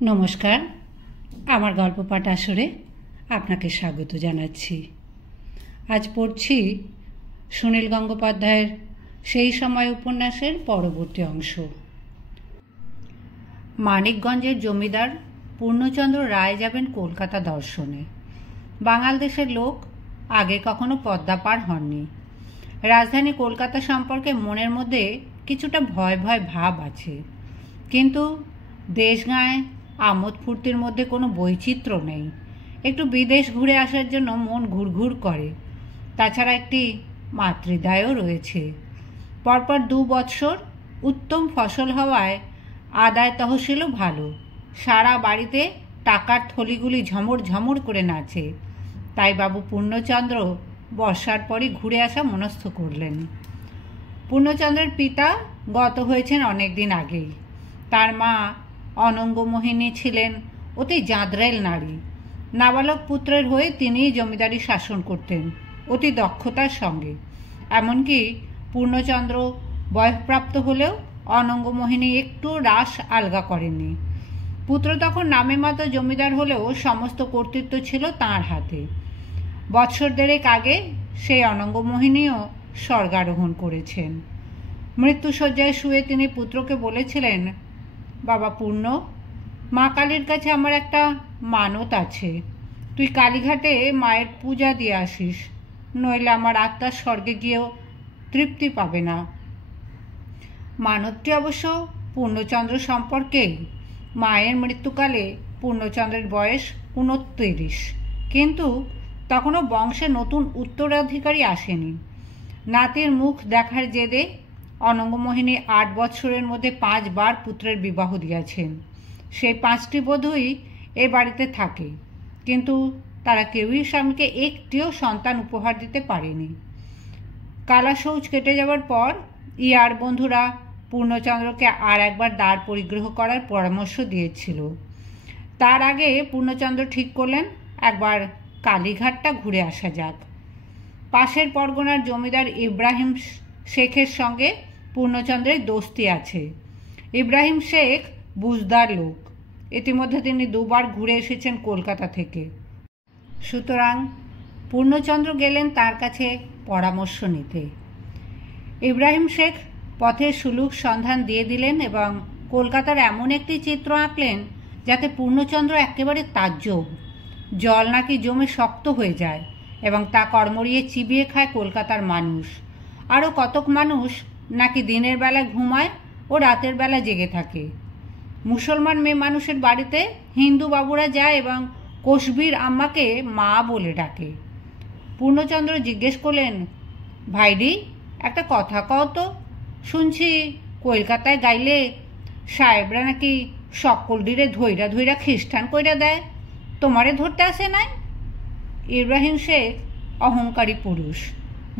নমস্কার, আমার গল্প পাঠ আসরে আপনাকে স্বাগত জানাচ্ছি। আজ পড়ছি সুনীল গঙ্গোপাধ্যায়ের সেই সময় উপন্যাসের পরবর্তী অংশ। মানিকগঞ্জের জমিদার পূর্ণচন্দ্র রায় যাবেন কলকাতা দর্শনে। বাঙাল দেশের লোক, আগে কখনো পদ্মা পার হননি। রাজধানী কলকাতা সম্পর্কে মনের মধ্যে কিছুটা ভয় ভয় ভাব আছে, কিন্তু দেশগাঁয় আমোদ ফুর্তির মধ্যে কোনো বৈচিত্র্য নেই। একটু বিদেশ ঘুরে আসার জন্য মন ঘুরঘুর করে। তাছাড়া একটি মাতৃদায়ও রয়েছে। পরপর 2 বৎসর উত্তম ফসল হওয়ায় আদায় তহসিলও ভালো। সারা বাড়িতে টাকার থলিগুলি ঝমর ঝমর করে নাচে। তাই বাবু পূর্ণচন্দ্র বর্ষার পরই ঘুরে আসা মনস্থ করলেন। পূর্ণচন্দ্রের পিতা গত হয়েছেন অনেক দিন আগেই। তার মা অনঙ্গমোহিনী ছিলেন অতি জাঁদরেল নারী। নাবালক পুত্রের হয়ে তিনিই জমিদারি শাসন করতেন অতি দক্ষতার সঙ্গে। এমনকি পূর্ণচন্দ্র বয়ঃপ্রাপ্ত হলেও অনঙ্গমোহিনী একটু রাস আলগা করেননি। পুত্র তখন নামে মাত্র জমিদার হলেও সমস্ত কর্তৃত্ব ছিল তাঁর হাতে। বৎসর দেড়েক আগে সেই অনঙ্গমোহিনীও স্বর্গারোহণ করেছেন। মৃত্যুশয্যায় শুয়ে তিনি পুত্রকে বলেছিলেন, বাবা পূর্ণ, মা কালীর কাছে আমার একটা মানত আছে। তুই কালীঘাটে মায়ের পূজা দিয়ে আসিস, নইলে আমার আত্মা স্বর্গে গিয়েও তৃপ্তি পাবে না। মানতটি অবশ্য পূর্ণচন্দ্র সম্পর্কেই। মায়ের মৃত্যুকালে পূর্ণচন্দ্রের বয়স 29, কিন্তু তখনও বংশে নতুন উত্তরাধিকারী আসেনি। নাতির মুখ দেখার জেদে অনঙ্গমোহিনী 8 বৎসরের মধ্যে 5 বার পুত্রের বিবাহ দিয়েছেন। সেই 5টি বধূই এ বাড়িতে থাকে, কিন্তু তারা কেউই স্বামীকে একটিও সন্তান উপহার দিতে পারেনি। কালা শৌচ কেটে যাওয়ার পর ইয়ার বন্ধুরা পূর্ণচন্দ্রকে আর একবার দ্বার পরিগ্রহ করার পরামর্শ দিয়েছিল। তার আগে পূর্ণচন্দ্র ঠিক করলেন একবার কালীঘাটটা ঘুরে আসা যাক। পাশের পরগনার জমিদার ইব্রাহিম শেখের সঙ্গে পূর্ণচন্দ্রের দোস্তি আছে। ইব্রাহিম শেখ বুঝদার লোক। ইতিমধ্যে তিনি 2 বার ঘুরে এসেছেন কলকাতা থেকে। সুতরাং পূর্ণচন্দ্র গেলেন তার কাছে পরামর্শ নিতে। ইব্রাহিম শেখ পথে সুলুক সন্ধান দিয়ে দিলেন এবং কলকাতার এমন একটি চিত্র আঁকলেন যাতে পূর্ণচন্দ্র একেবারে তাজ্জব। জল নাকি জমে শক্ত হয়ে যায় এবং তা কড়মড়িয়ে চিবিয়ে খায় কলকাতার মানুষ। আরও কতক মানুষ নাকি দিনের বেলা ঘুমায় ও রাতের বেলা জেগে থাকে। মুসলমান মেয়ে মানুষের বাড়িতে হিন্দু বাবুরা যায় এবং কসবির আম্মাকে মা বলে ডাকে। পূর্ণচন্দ্র জিজ্ঞেস করলেন, ভাইডি, একটা কথা কও তো, শুনছি কলকাতায় গাইলে সাহেবরা নাকি সকল ডিরে ধৈরা ধৈরা খ্রিস্টান কইরা দেয়, তোমারে ধরতে আসে নাই? ইব্রাহিম শেখ অহংকারী পুরুষ,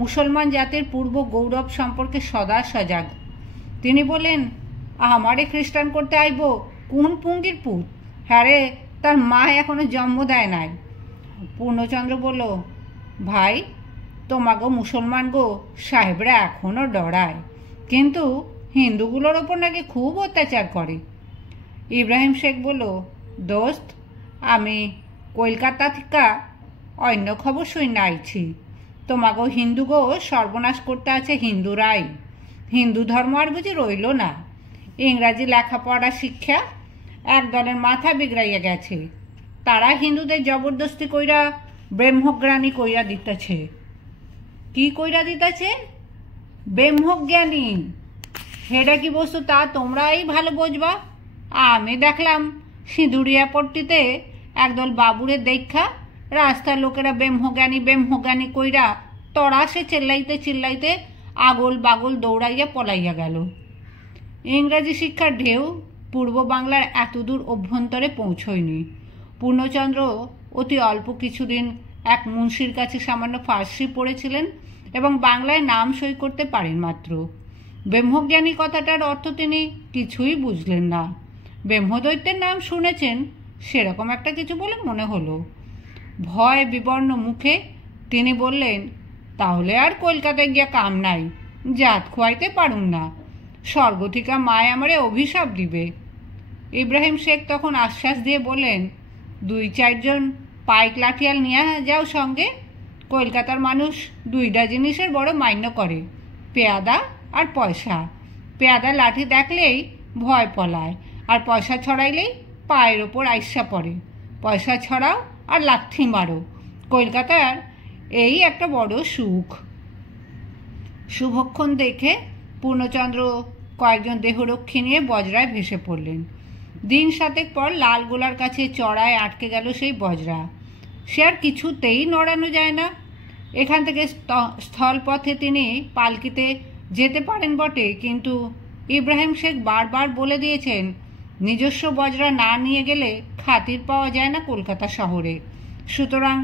মুসলমান জাতির পূর্ব গৌরব সম্পর্কে সদা সজাগ। তিনি বলেন, আমারে খ্রিস্টান করতে আইব কোন পুঙ্গির পুত? হ্যাঁ রে, তার মা এখনো জন্ম দেয় নাই। পূর্ণচন্দ্র বলল, ভাই, তোমাগো মুসলমান গো সাহেবরা এখনো ডরায়, কিন্তু হিন্দুগুলোর ওপর নাকি খুব অত্যাচার করে। ইব্রাহিম শেখ বলল, দোস্ত, আমি কলকাতা থেকে অন্য খবর শুনে আইছি। তোমাগো হিন্দুগো সর্বনাশ করতে আছে হিন্দুরাই। হিন্দু ধর্ম আর বুঝি রইল না। ইংরাজি লেখাপড়া শিক্ষা একদলের মাথা বিগড়াইয়া গেছে। তারা হিন্দুদের জবরদস্তি কইরা ব্রহ্মজ্ঞানী কইরা দিতেছে। কি কইরা দিতেছে? ব্রহ্মজ্ঞানী। হেডা কি বস্তু তা তোমরাই ভালো বুঝবা। আমি দেখলাম সিঁদুরিয়া পট্টিতে একদল বাবুরে দেখা রাস্তার লোকেরা ব্রহ্মজ্ঞানী ব্রহ্মজ্ঞানী কইরা তরাসে চিল্লাইতে চিল্লাইতে আগল বাগল দৌড়াইয়া পলাইয়া গেল। ইংরাজি শিক্ষার ঢেউ পূর্ব বাংলার এতদূর অভ্যন্তরে পৌঁছয়নি। পূর্ণচন্দ্র অতি অল্প কিছুদিন এক মুন্সির কাছে সামান্য ফার্সি পড়েছিলেন এবং বাংলায় নাম সই করতে পারেন মাত্র। ব্রহ্মজ্ঞানী কথাটার অর্থ তিনি কিছুই বুঝলেন না। ব্রহ্মদৈত্যের নাম শুনেছেন, সেরকম একটা কিছু বলে মনে হলো। ভয় বিবর্ণ মুখে তিনি বললেন, তাহলে আর কলকাতায় গিয়া কাম নাই, জাত খোয়াইতে পারুম না। স্বর্গ থেকে মায় আমারে অভিশাপ দিবে। ইব্রাহিম শেখ তখন আশ্বাস দিয়ে বললেন, 2-4 পাইক লাঠিয়াল নিয়ে যাও সঙ্গে। কলকাতার মানুষ 2টা জিনিসের বড় মান্য করে, পেয়াদা আর পয়সা। পেয়াদা লাঠি দেখলেই ভয় পলায়, আর পয়সা ছড়াইলেই পায়ের ওপর আইসা পড়ে। পয়সা ছড়াও আর লাথি মারো, কলকাতার এই একটা বড় সুখ। শুভক্ষণ দেখে পূর্ণচন্দ্র কয়েকজন দেহরক্ষী নিয়ে বজরায় ভেসে পড়লেন। দিন 7 পর লালগোলার কাছে চড়ায় আটকে গেল সেই বজরা। সে আর কিছুতেই নড়ানো যায় না। এখান থেকে স্থলপথে তিনি পালকিতে যেতে পারেন বটে, কিন্তু ইব্রাহিম শেখ বারবার বলে দিয়েছেন, নিজস্ব বজরা না নিয়ে গেলে খাতির পাওয়া যায় না কলকাতা শহরে। সুতরাং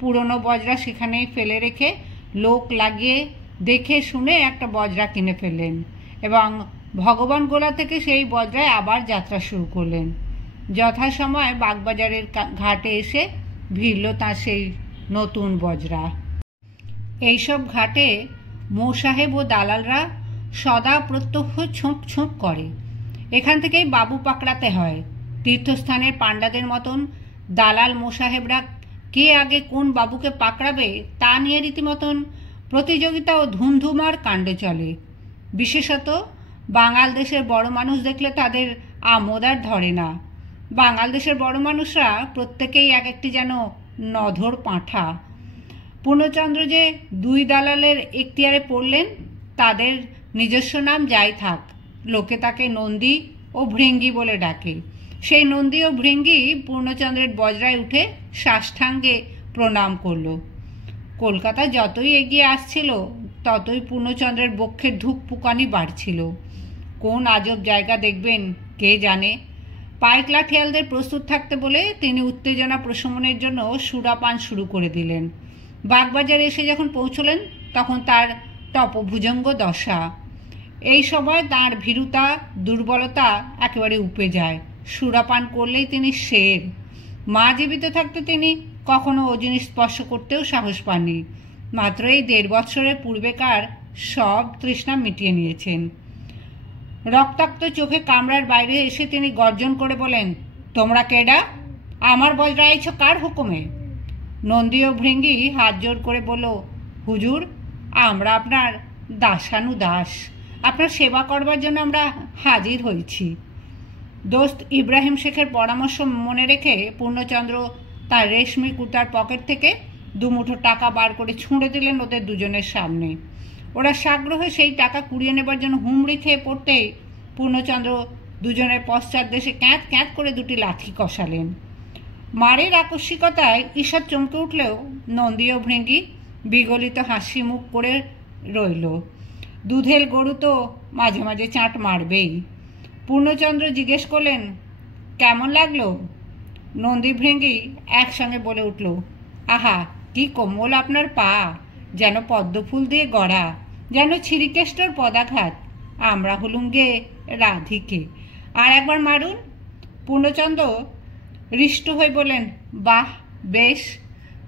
পুরনো বজরা সেখানেই ফেলে রেখে লোক লাগিয়ে দেখে শুনে একটা বজরা কিনে ফেললেন এবং ভগবান গোলা থেকে সেই বজরায় আবার যাত্রা শুরু করলেন। যথাসময়ে বাগবাজারের ঘাটে এসে ভিড়ল তার সেই নতুন বজরা। এইসব ঘাটে মোসাহেব ও দালালরা সদা প্রত্যক্ষ ছোঁক ছোঁক করে। এখান থেকেই বাবু পাকড়াতে হয়। তীর্থস্থানের পাণ্ডাদের মতন দালাল মোসাহেবরা কে আগে কোন বাবুকে পাকড়াবে তা নিয়ে রীতিমতন প্রতিযোগিতা ও ধুমধুমার কাণ্ড চলে। বিশেষত বাঙাল দেশের বড় মানুষ দেখলে তাদের আমোদ আর ধরে না। বাঙাল দেশের বড় মানুষরা প্রত্যেকেই এক একটি যেন নধর পাঁঠা। পূর্ণচন্দ্র যে 2 দালালের এখতিয়ারে পড়লেন, তাদের নিজস্ব নাম যাই থাক, লোকে তাকে নন্দী ও ভৃঙ্গি বলে ডাকে। সেই নন্দী ও ভৃঙ্গি পূর্ণচন্দ্রের বজরায় উঠে সাষ্টাঙ্গে প্রণাম করল। কলকাতা যতই এগিয়ে আসছিল ততই পূর্ণচন্দ্রের বক্ষের ধুকপুকানি বাড়ছিল। কোন আজব জায়গা দেখবেন কে জানে। পাইক লাঠিয়ালদের প্রস্তুত থাকতে বলে তিনি উত্তেজনা প্রশমনের জন্য সুরাপান শুরু করে দিলেন। বাগবাজারে এসে যখন পৌঁছলেন তখন তার টপভুজঙ্গ দশা। এই সময় তাঁর ভীরুতা দুর্বলতা একেবারে উপে যায়। সুরাপান করলেই তিনি শের। মা জীবিত থাকতে তিনি কখনো ও জিনিস স্পর্শ করতেও সাহস পাননি। মাত্র এই 1.5 বৎসরের পূর্বেকার সব তৃষ্ণা মিটিয়ে নিয়েছেন। রক্তাক্ত চোখে কামরার বাইরে এসে তিনি গর্জন করে বলেন, তোমরা কেডা? আমার বজরা আইছ কার হুকুমে? নন্দী ও ভৃঙ্গি হাত জোর করে বলল, হুজুর, আমরা আপনার দাসানুদাস, আপনার সেবা করবার জন্য আমরা হাজির হয়েছি। দোস্ত ইব্রাহিম শেখের পরামর্শ মনে রেখে পূর্ণচন্দ্র তার রেশমি কুর্তার পকেট থেকে 2 মুঠো টাকা বার করে ছুঁড়ে দিলেন ওদের দুজনের সামনে। ওরা সাগ্রহে সেই টাকা কুড়িয়ে নেবার জন্য হুমড়ি খেয়ে পড়তেই পূর্ণচন্দ্র দুজনের পশ্চাৎ দেশে ক্যাঁত ক্যাঁত করে 2টি লাঠি কষালেন। মারের আকস্মিকতায় ঈষৎ চমকে উঠলেও নন্দী ও ভৃঙ্গি বিগলিত হাসি মুখ করে রইল। দুধেল গরু তো মাঝে মাঝে চাঁট মারবেই। পূর্ণচন্দ্র জিজ্ঞেস করলেন, কেমন লাগলো? নন্দী ভৃঙ্গি একসঙ্গে বলে উঠল, আহা, কি কোমল আপনার পা, যেন পদ্মফুল দিয়ে গড়া, যেন ছিরিকেষ্টর পদাঘাত। আমরা হলুম গে রাধিকে, আর একবার মারুন। পূর্ণচন্দ্র হৃষ্ট হয়ে বললেন, বাহ, বেশ।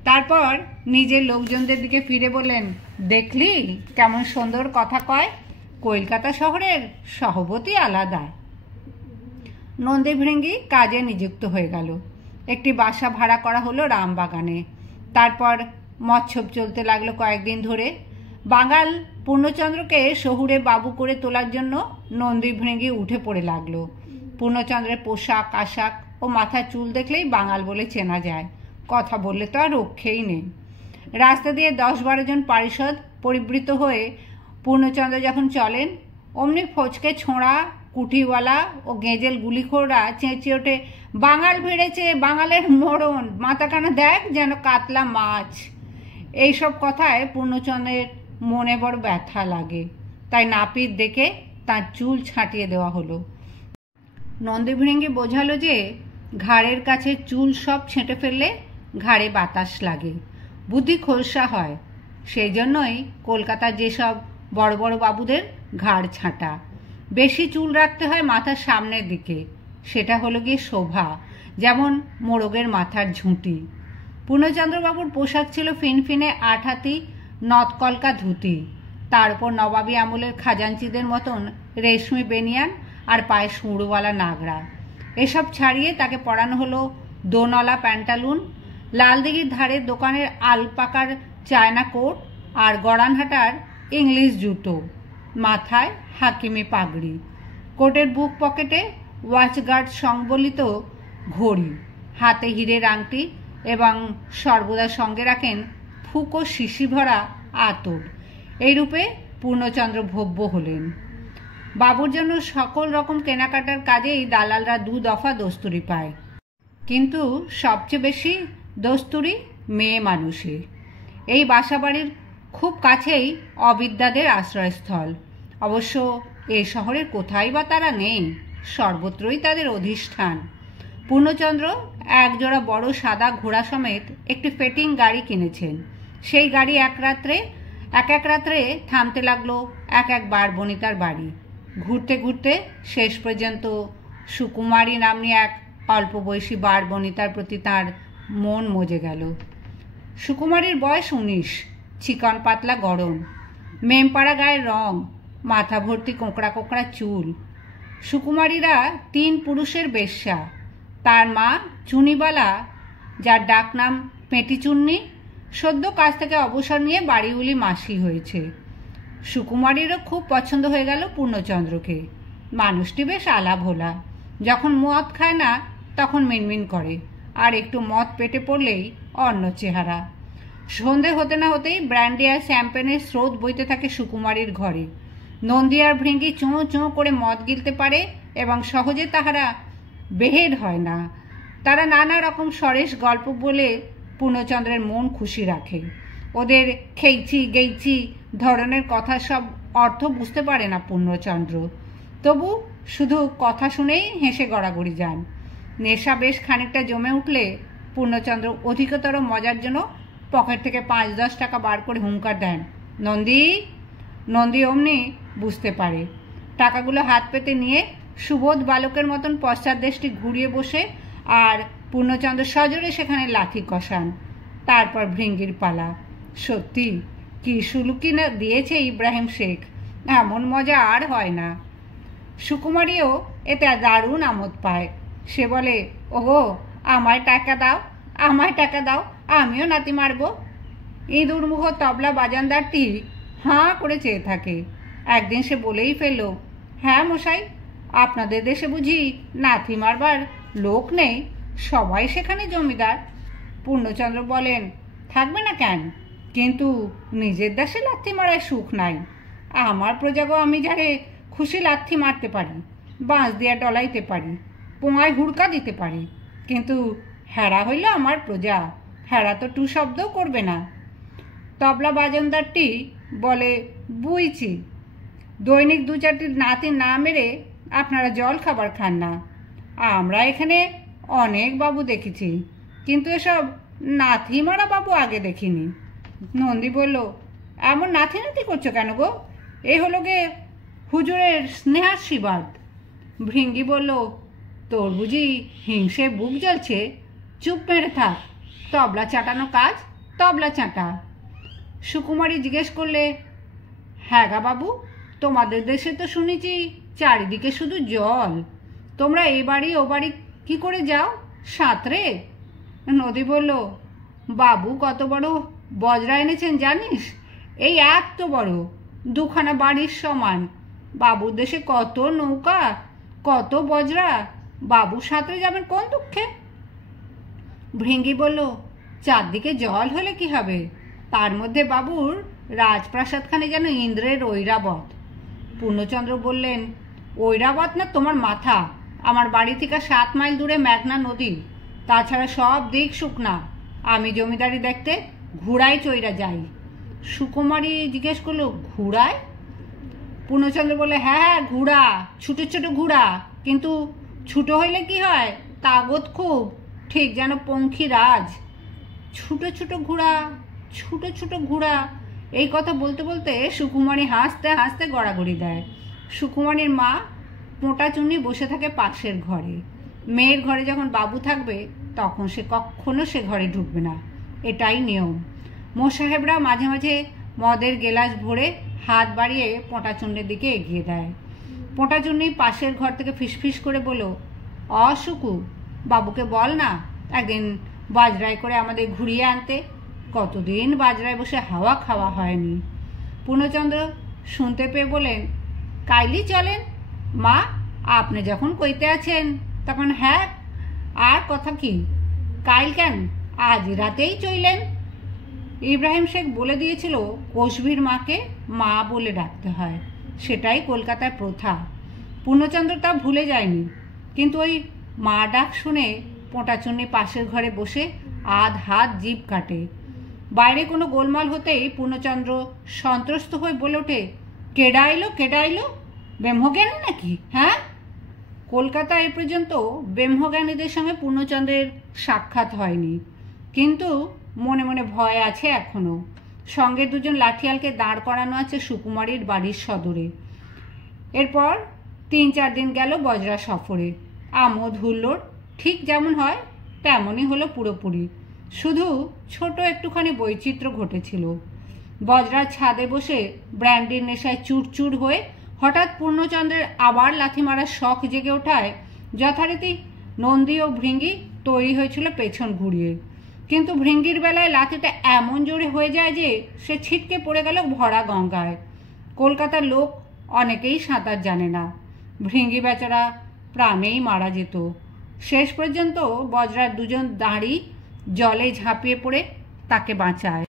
তারপর নিজের লোকজনদের দিকে ফিরে বললেন, দেখলি কেমন সুন্দর কথা কয়, কলকাতা শহরের সহবতী আলাদা। নন্দী ভৃঙ্গি কাজে নিযুক্ত হয়ে গেল। একটি বাসা ভাড়া করা হলো রামবাগানে। তারপর মৎসব চলতে লাগলো কয়েকদিন ধরে। বাঙাল পূর্ণচন্দ্রকে শহুরে বাবু করে তোলার জন্য নন্দী ভৃঙ্গি উঠে পড়ে লাগলো। পূর্ণচন্দ্রের পোশাক আশাক ও মাথার চুল দেখলেই বাঙাল বলে চেনা যায়, কথা বললে তো আর রক্ষেই নেই। রাস্তা দিয়ে 10-12 জন পারিষদ পরিবৃত হয়ে পূর্ণচন্দ্র যখন চলেন, অমনি ফচকে ছোঁড়া কুঠিওয়ালা ও গেঁজেল গুলিখোররা চেঁচিয়ে ওঠে, বাঙাল ভিড়েছে, বাঙালের মরণ, মাথাখানা দেখ যেন কাতলা মাছ। এইসব কথায় পূর্ণচন্দ্রের মনে বড় ব্যথা লাগে। তাই নাপিত দেখে তার চুল ছাঁটিয়ে দেওয়া হলো। নন্দী ভৃঙ্গি বোঝালো যে ঘাড়ের কাছে চুল সব ছেঁটে ফেললে ঘাড়ে বাতাস লাগে, বুদ্ধি খোলসা হয়। সেই জন্যই কলকাতার যেসব বড় বড় বাবুদের ঘাড় ছাঁটা। বেশি চুল রাখতে হয় মাথার সামনের দিকে, সেটা হলো গিয়ে শোভা, যেমন মোরগের মাথার ঝুঁটি। পূর্ণচন্দ্রবাবুর পোশাক ছিল ফিনফিনে 8 হাতি নতকলকা ধুতি, তার উপর নবাবী আমলের খাজাঞ্চিদের মতন রেশমি বেনিয়ান আর পায়ে সুঁড়ওয়ালা নাগরা। এসব ছাড়িয়ে তাকে পরানো হলো দোনলা প্যান্টালুন, লালদিঘির ধারের দোকানের আলপাকার চায়না কোট আর গড়ানহাটার ইংলিশ জুতো, মাথায় হাকিমি পাগড়ি, কোটের বুক পকেটে ওয়াচগার্ড সংবলিত ঘড়ি, হাতে হীরের আংটি এবং সর্বদা সঙ্গে রাখেন ফুকো শিশি ভরা আতর। এইরূপে পূর্ণচন্দ্র ভব্য হলেন। বাবুর জন্য সকল রকম কেনাকাটার কাজেই দালালরা 2 দফা দস্তুরি পায়, কিন্তু সবচেয়ে বেশি দস্তুরি মেয়ে মানুষের। এই বাসাবাড়ির খুব কাছেই অবিদ্যাদের আশ্রয়স্থল। অবশ্য এই শহরের কোথায় বা তারা নেই, সর্বত্রই তাদের অধিষ্ঠান। পূর্ণচন্দ্র একজোড়া বড় সাদা ঘোড়া সমেত একটি ফেটিং গাড়ি কিনেছেন। সেই গাড়ি এক এক রাত্রে থামতে লাগলো এক বার বনিতার বাড়ি। ঘুরতে ঘুরতে শেষ পর্যন্ত সুকুমারী নাম্নী এক অল্প বয়সী বার বনিতার প্রতি তার মন মজে গেল। সুকুমারীর বয়স 19, চিকন পাতলা গড়ন, মেমপাড়া গায়ের রং, মাথা ভর্তি কোঁকড়া কোঁকড়া চুল। সুকুমারীরা 3 পুরুষের বেশ্যা। তার মা চুনিবালা, যার ডাকনাম পেটিচুন্নি, সদ্য কাজ থেকে অবসর নিয়ে বাড়িউলি মাসি হয়েছে। সুকুমারীরও খুব পছন্দ হয়ে গেল পূর্ণচন্দ্রকে। মানুষটি বেশ আলাভোলা, যখন মদ খায় না তখন মিনমিন করে, আর একটু মদ পেটে পড়লেই অন্য চেহারা। সন্ধে হতে না হতেই ব্র্যান্ডি আর শ্যাম্পেনের স্রোত বইতে থাকে সুকুমারীর ঘরে। নন্দী আর ভৃঙ্গি চোঁ চোঁ করে মদ গিলতে পারে এবং সহজে তাহারা বেহেড হয় না। তারা নানা রকম সরেস গল্প বলে পূর্ণচন্দ্রের মন খুশি রাখে। ওদের খেইচি গেইচি ধরনের কথা সব অর্থ বুঝতে পারে না পূর্ণচন্দ্র, তবু শুধু কথা শুনেই হেসে গড়াগড়ি যান। নেশা বেশ খানিকটা জমে উঠলে পূর্ণচন্দ্র অধিকতর মজার জন্য পকেট থেকে 5-10 টাকা বার করে হুঙ্কার দেন, নন্দী। নন্দী অমনি বুঝতে পারে। টাকাগুলো হাত পেতে নিয়ে সুবোধ বালকের মতন পশ্চাৎদেশটি ঘুরিয়ে বসে আর পূর্ণচন্দ্র সজোরে সেখানে লাথি কষান। তারপর ভৃঙ্গির পালা। সত্যি কি সুলুকি না দিয়েছে ইব্রাহিম শেখ, এমন মজা আর হয় না। সুকুমারীও এতে দারুণ আমোদ পায়। সে বলে, ওগো আমায় টাকা দাও, আমায় টাকা দাও, আমিও নাতি মারব। ইঁদুর মুখ তবলা বাজানদারটি হাঁ করে চেয়ে থাকে। একদিন সে বলেই ফেলল, হ্যাঁ মশাই, আপনাদের দেশে বুঝি নাতি মারবার লোক নেই, সবাই সেখানে জমিদার। পূর্ণচন্দ্র বলেন, থাকবে না কেন, কিন্তু নিজের দেশে লাথি মারায় সুখ নাই। আমার প্রজাগো আমি যারে খুশি লাথি মারতে পারি, বাঁশ দিয়া ডলাইতে পারি, পোঙায় হুড়কা দিতে পারি, কিন্তু হেরা হইল আমার প্রজা, হেরা তো টু শব্দও করবে না। তবলা বাজনদারটি বলে, বুঝছি, দৈনিক 2-4টি নাতি না মেরে আপনারা জল খাবার খান না। আমরা এখানে অনেক বাবু দেখেছি, কিন্তু এসব নাথি মারা বাবু আগে দেখিনি। নন্দী বলল, এমন নাথি নাতি করছো কেন গো? এই হলো গে হুজুরের স্নেহাশীর্বাদ। ভৃঙ্গি বলল, তোর বুঝি হিংসে বুক জ্বলছে? চুপ মেরে থাক, তবলা চাটানো কাজ তবলা চাটা। সুকুমারী জিজ্ঞেস করলে, হ্যাঁ গা বাবু, তোমাদের দেশে তো শুনেছি চারিদিকে শুধু জল, তোমরা এ বাড়ি ও বাড়ি কি করে যাও, সাঁতরে? নদী বলল, বাবু কত বড় বজরা এনেছেন জানিস? এই এত বড়, 2খানা বাড়ির সমান। বাবুর দেশে কত নৌকা, কত বজরা, বাবু সাঁতরে যাবেন কোন দুঃখে? ভৃঙ্গি বলল, চারদিকে জল হলে কি হবে, তার মধ্যে বাবুর রাজপ্রাসাদখানে যেন ইন্দ্রের ঐরাবত। পূর্ণচন্দ্র বললেন, ঐরাবত না তোমার মাথা, আমার বাড়ি থেকে 7 মাইল দূরে মেঘনা নদী, তাছাড়া সব দিক শুকনা। আমি জমিদারি দেখতে ঘোড়ায় চইরা যাই। সুকুমারী জিজ্ঞেস করলো, ঘোড়ায়? পূর্ণচন্দ্র বলে, হ্যাঁ হ্যাঁ ঘোড়া, ছোটো ছোটো ঘোড়া, কিন্তু ছোটো হইলে কি হয়, তাগত খুব, ঠিক যেন পঙ্খী রাজ। ছোটো ছোটো ঘোড়া, ছোটো ছোটো ঘোড়া, এই কথা বলতে বলতে সুকুমারী হাসতে হাসতে গড়াগড়ি দেয়। সুকুমারীর মা মোটা চুন্নি বসে থাকে পাশের ঘরে। মেয়ের ঘরে যখন বাবু থাকবে তখন সে কখনো সে ঘরে ঢুকবে না, এটাই নিয়ম। মোসাহেবরা মাঝে মাঝে মদের গেলাস ভরে হাত বাড়িয়ে পোঁটাচুন্নির দিকে এগিয়ে দেয়। পোঁটাচুন্নি পাশের ঘর থেকে ফিসফিস করে বলল, অসুকু, বাবুকে বল না একদিন বাজরায় করে আমাদের ঘুরিয়ে আনতে, কতদিন বাজরায় বসে হাওয়া খাওয়া হয়নি। পূর্ণচন্দ্র শুনতে পেয়ে বলেন, কাইলি চলেন মা, আপনি যখন কইতে আছেন তখন হ্যাঁ, আর কথা কি, কাইল কেন, আজ রাতেই চইলেন। ইব্রাহিম শেখ বলে দিয়েছিল কসবির মাকে মা বলে ডাকতে হয়, সেটাই কলকাতার প্রথা। পূর্ণচন্দ্র তা ভুলে যায়নি, কিন্তু ওই মা ডাক শুনে পোঁটাচুন্নি পাশের ঘরে বসে আধ হাত জিভ কাটে। বাইরে কোনো গোলমাল হতেই পূর্ণচন্দ্র সন্ত্রস্ত হয়ে বলে ওঠে, কেডা এলো, ব্রহ্মজ্ঞানী নাকি? হ্যাঁ, কলকাতা এ পর্যন্ত ব্রহ্মজ্ঞানীদের সঙ্গে পূর্ণচন্দ্রের সাক্ষাৎ হয়নি, কিন্তু মনে মনে ভয় আছে এখনো। সঙ্গে দুজন লাঠিয়ালকে দাঁড় করানো আছে সুকুমারীর বাড়ির সদরে। এরপর 3-4 দিন গেল বজরা সফরে। আমোদ হুল্লোড় ঠিক যেমন হয় তেমনই হলো পুরোপুরি, শুধু ছোট একটুখানি বৈচিত্র্য ঘটেছিল। বজরার ছাদে বসে ব্র্যান্ডির নেশায় চুরচুর হয়ে হঠাৎ পূর্ণচন্দ্রের আবার লাথি মারার শখ জেগে ওঠায় যথারীতি নন্দী ও ভৃঙ্গি তৈরি হয়েছিল পেছন ঘুরিয়ে, কিন্তু ভৃঙ্গির বেলায় লাথিটা এমন জোরে হয়ে যায় যে সে ছিটকে পড়ে গেল ভরা গঙ্গায়। কলকাতার লোক অনেকেই সাঁতার জানে না, ভৃঙ্গি বেচারা প্রাণেই মারা যেত। শেষ পর্যন্ত বজরার দুজন দাঁড়ি জলে ঝাঁপিয়ে পড়ে তাকে বাঁচায়।